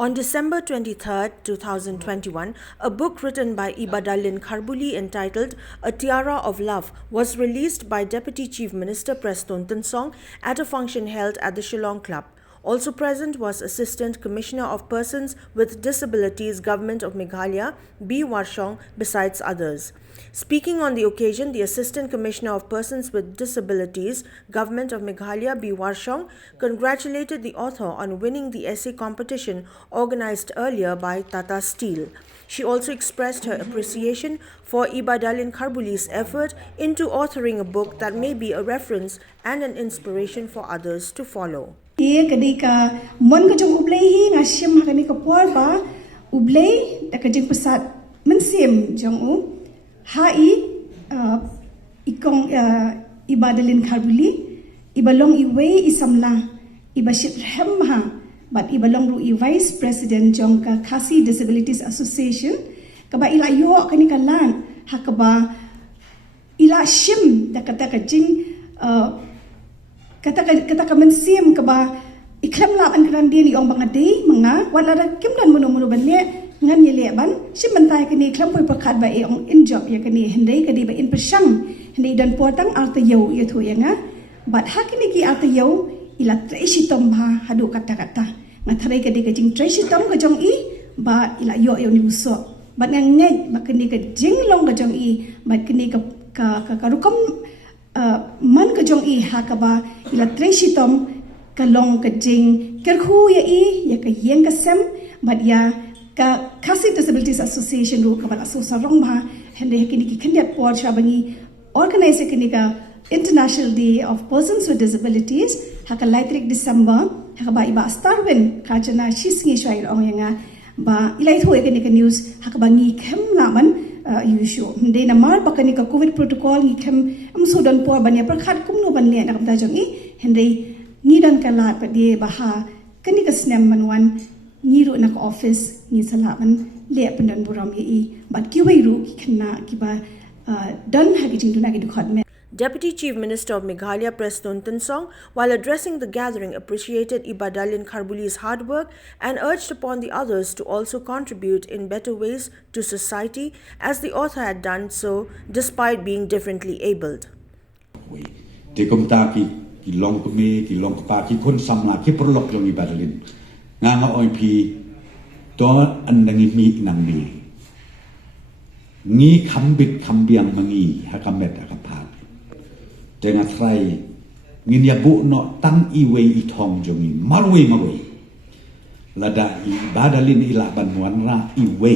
On December 23, 2021, a book written by IBADALIN KHARBULI entitled A Tiara of Love was released by Deputy Chief Minister PRESTONE TYNSONG at a function held at the Shillong Club. Also present was Assistant Commissioner of Persons with Disabilities, Government of Meghalaya, B. WARSHONG, besides others. Speaking on the occasion, the Assistant Commissioner of Persons with Disabilities, Government of Meghalaya, B. WARSHONG, congratulated the author on winning the essay competition organized earlier by Tata Steel. She also expressed her appreciation for IBADALIN KHARBULI's effort into authoring a book that may be a reference and an inspiration for others to follow. Ketika mon kejong ublei hi ngasim hakani kapor ba ublei da kejeng pesat mensim jong u hai ikong IBADALIN KHARBULI ibalong iwei isamla ibaship hemha but ibalong ru vice president jong ka Khasi Disabilities Association kaba ila yo kani kalan hakaba ila shim da kata kejeng kata mensim kaba iklam la an kran dia ni ong bangade manga wala da kimdan muno banle ngan yele ban sim bantai kini klam poi pakhat ba e ong in job ya kini hendai kadi ba in persang hendai dan potang arta yau ya thu yanga but hakini ki arta yau ila treshi tom ba hadu kata ngathare kadi ka jing treshi tom ka jong i ba ila yo ni uso ba ngai ba kini ka jing long ka jong i ba kini ka rukom man ka jong i hakaba ila treshi tom ka long ka jing kerhu ya i ya ka yeng ka sem but ya ka Khasi Disabilities Association ru ka bala so sarong ba hende kini ki khandiat por shabangi organize kini ka International Day of Persons with Disabilities haka laitrik December haka ba iba starwen kajana shisngi shwail ong yanga ba ilai thoi kini ka news haka ba ngi khem laman yusho hende na mar ba kini ka covid protocol ngi khem am sudan por banya prakhat kumno ban le na kam da jong i hende ngi dan ka lat pa die ba ha kini ka snem manwan ngi ru na ka office ngi salaman le pandan buram yi but ki wei ru ki khanna ki ba dan ha ki jing du na ki du khat me. Deputy Chief Minister of Meghalaya PRESTONE TYNSONG, while addressing the gathering, appreciated IBADALIN KHARBULI's hard work and urged upon the others to also contribute in better ways to society as the author had done so despite being differently abled. Ki long pa ki kon samla ki prolog long IBADALIN nga OIP to andangi mi nang mi ngi khambit khambiang mangi hakamet akapat dengan trai ngin ya bu no tang iwe itong jongi marwe lada IBADALIN ila banwan ra iwe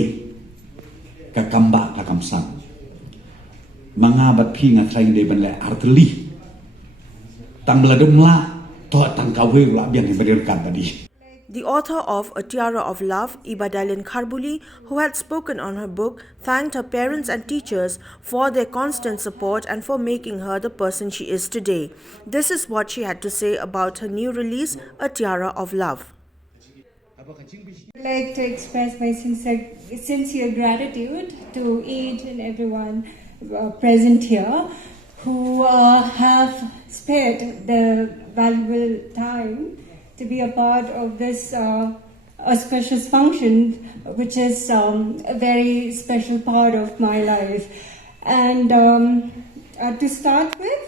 kakamba kakamsang mangabat pi nga trai de ban le arteli tang ladum la to tang kawe la biang ibadirkan tadi. The author of A Tiara of Love, IBADALIN KHARBULI, who had spoken on her book, thanked her parents and teachers for their constant support and for making her the person she is today. This is what she had to say about her new release, A Tiara of Love. I'd like to express my sincere gratitude to each and everyone present here who have spared the valuable time to be a part of this auspicious function, which is a very special part of my life. And to start with,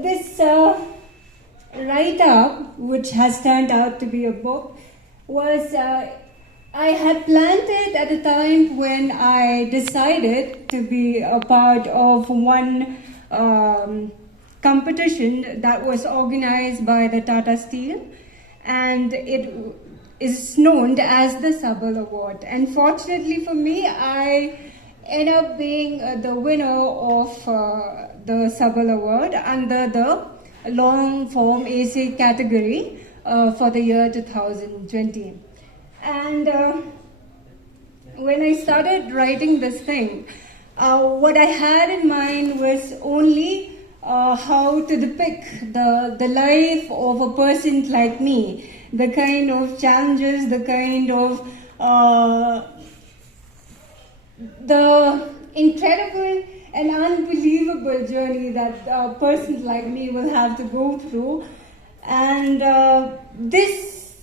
this write-up, which has turned out to be a book, was I had planned it at a time when I decided to be a part of one competition that was organized by the Tata Steel, and it is known as the Sabal Award. And fortunately for me, I ended up being the winner of the Sabal Award under the long form AC category for the year 2020. And when I started writing this thing, what I had in mind was only how to depict the life of a person like me, the kind of challenges, the kind of the incredible and unbelievable journey that a person like me will have to go through. And this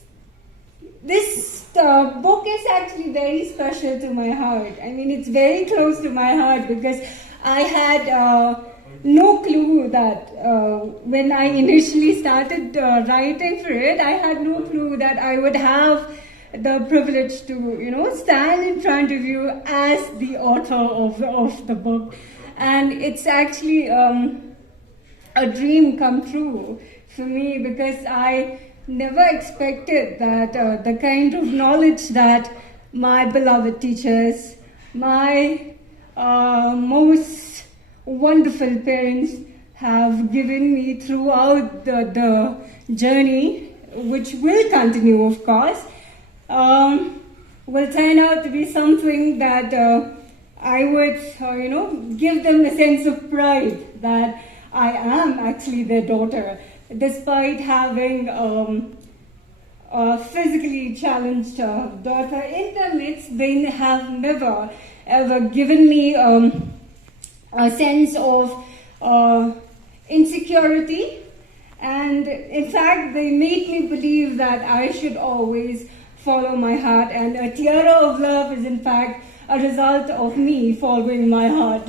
this book is actually very special to my heart. I mean, it's very close to my heart because I had no clue that when I initially started writing for it, I had no clue that I would have the privilege to, stand in front of you as the author of the book. And it's actually a dream come true for me because I never expected that the kind of knowledge that my beloved teachers, my most wonderful parents have given me throughout the journey, which will continue, of course, will turn out to be something that I would, give them a sense of pride that I am actually their daughter, despite having a physically challenged daughter in their midst. They have never ever given me a sense of insecurity, and in fact they made me believe that I should always follow my heart, and a tiara of love is in fact a result of me following my heart.